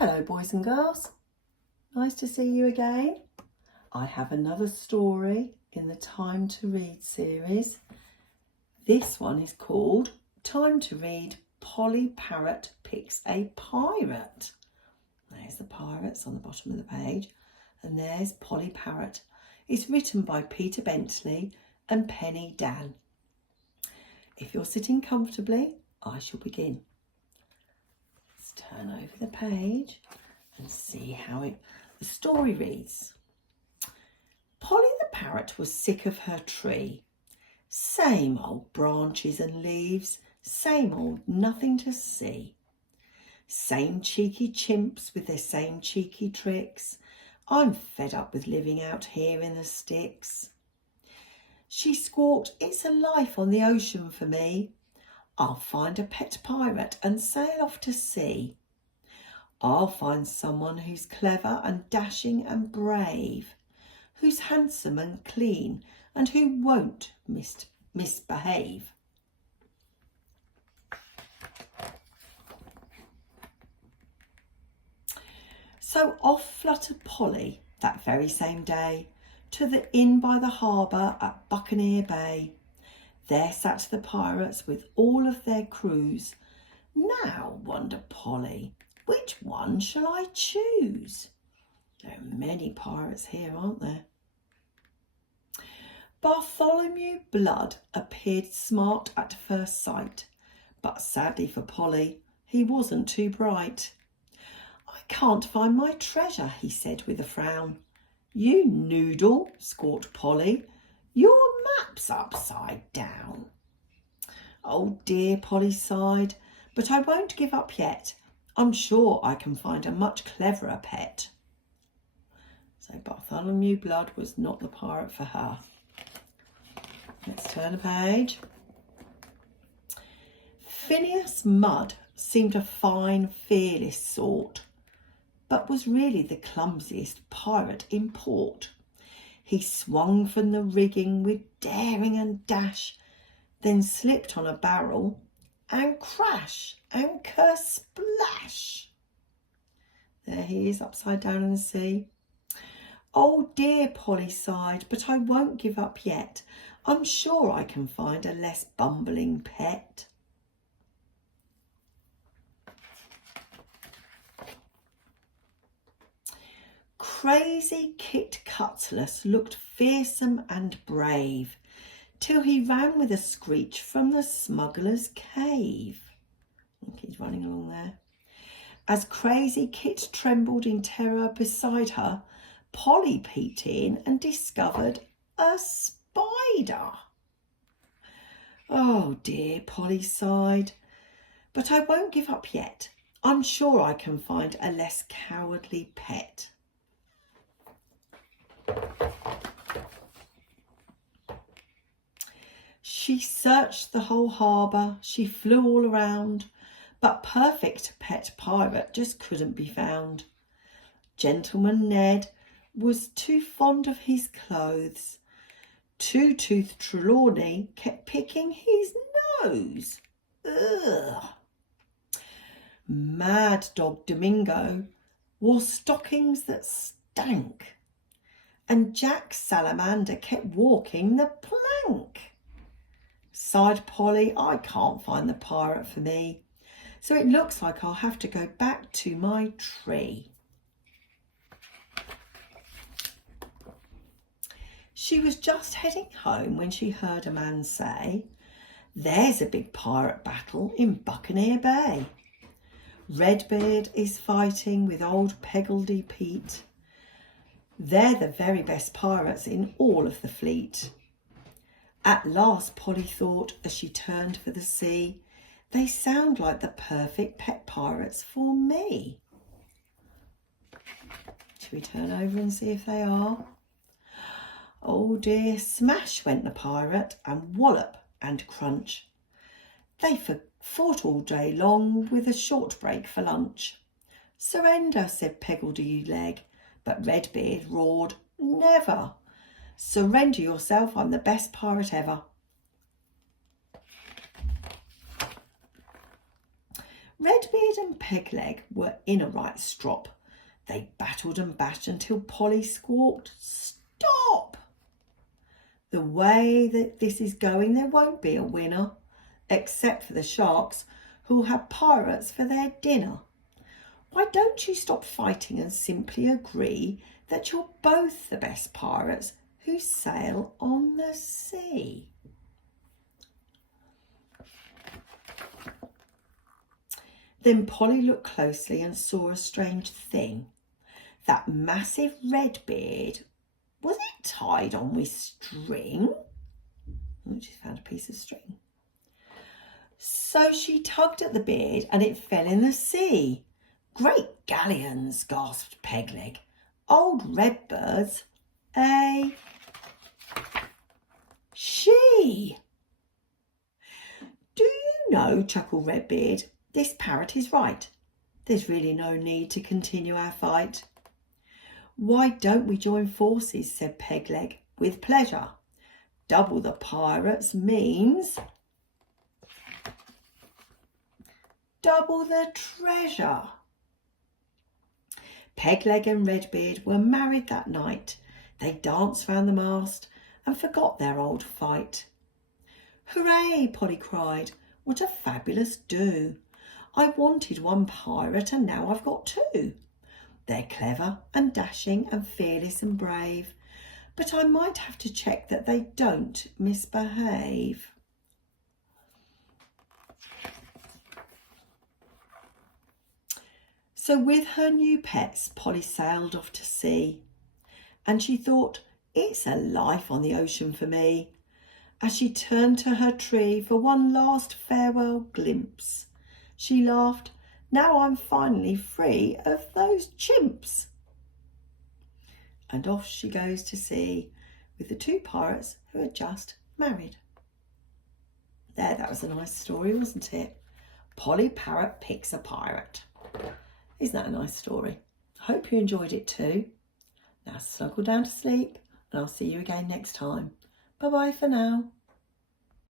Hello boys and girls, nice to see you again. I have another story in the Time to Read series. This one is called Time to Read Polly Parrot Picks a Pirate. There's the pirates on the bottom of the page and there's Polly Parrot. It's written by Peter Bentley and Penny Dan. If you're sitting comfortably, I shall begin. Let's turn over the page and see how the story reads. Polly the parrot was sick of her tree. Same old branches and leaves, same old nothing to see. Same cheeky chimps with their same cheeky tricks. I'm fed up with living out here in the sticks. She squawked, it's a life on the ocean for me. I'll find a pet pirate and sail off to sea. I'll find someone who's clever and dashing and brave, who's handsome and clean and who won't misbehave. So off fluttered Polly that very same day to the inn by the harbour at Buccaneer Bay. There sat the pirates with all of their crews. Now, wondered Polly, which one shall I choose? There are many pirates here, aren't there? Bartholomew Blood appeared smart at first sight, but sadly for Polly, he wasn't too bright. I can't find my treasure, he said with a frown. You noodle, squawked Polly. Your map's upside down. Oh dear, Polly sighed, but I won't give up yet. I'm sure I can find a much cleverer pet. So Bartholomew Blood was not the pirate for her. Let's turn a page. Phineas Mudd seemed a fine, fearless sort, but was really the clumsiest pirate in port. He swung from the rigging with daring and dash, then slipped on a barrel and crash and kersplash. There he is upside down in the sea. Oh dear, Polly sighed, but I won't give up yet. I'm sure I can find a less bumbling pet. Crazy Kit Cutlass looked fearsome and brave, till he ran with a screech from the smuggler's cave. I think he's running along there. As Crazy Kit trembled in terror beside her, Polly peeked in and discovered a spider. Oh dear, Polly sighed, but I won't give up yet. I'm sure I can find a less cowardly pet. She searched the whole harbour, she flew all around, but perfect pet pirate just couldn't be found. Gentleman Ned was too fond of his clothes. Two-Toothed Trelawney kept picking his nose. Ugh. Mad Dog Domingo wore stockings that stank. And Jack Salamander kept walking the plank. Sighed Polly, I can't find the pirate for me, so it looks like I'll have to go back to my tree. She was just heading home when she heard a man say, there's a big pirate battle in Buccaneer Bay. Redbeard is fighting with old Peggledy Pete. They're the very best pirates in all of the fleet. At last, Polly thought as she turned for the sea, they sound like the perfect pet pirates for me. Shall we turn over and see if they are? Oh dear, smash went the pirate and wallop and crunch. They fought all day long with a short break for lunch. Surrender, said Peggledy Leg, but Redbeard roared, never. Surrender yourself, I'm the best pirate ever. Redbeard and Pegleg were in a right strop. They battled and bashed until Polly squawked, "Stop! The way that this is going, there won't be a winner, except for the sharks who'll have pirates for their dinner. Why don't you stop fighting and simply agree that you're both the best pirates who sail on the sea?" Then Polly looked closely and saw a strange thing. That massive Redbeard, was it tied on with string? Oh, she found a piece of string. So she tugged at the beard and it fell in the sea. "Great galleons," gasped Pegleg. "Old Redbird's a she." "Do you know," chuckled Redbeard, "this parrot is right. There's really no need to continue our fight." "Why don't we join forces?" said Pegleg. "With pleasure. Double the pirates means double the treasure." Pegleg and Redbeard were married that night. They danced round the mast and forgot their old fight. "Hooray!" Polly cried. "What a fabulous do! I wanted one pirate and now I've got two. They're clever and dashing and fearless and brave, but I might have to check that they don't misbehave." So with her new pets, Polly sailed off to sea, and she thought, "It's a life on the ocean for me." As she turned to her tree for one last farewell glimpse, she laughed, "Now I'm finally free of those chimps." And off she goes to sea with the two pirates who had just married. There, that was a nice story, wasn't it? Polly Parrot Picks a Pirate. Isn't that a nice story? I hope you enjoyed it too. Now snuggle down to sleep and I'll see you again next time. Bye bye for now.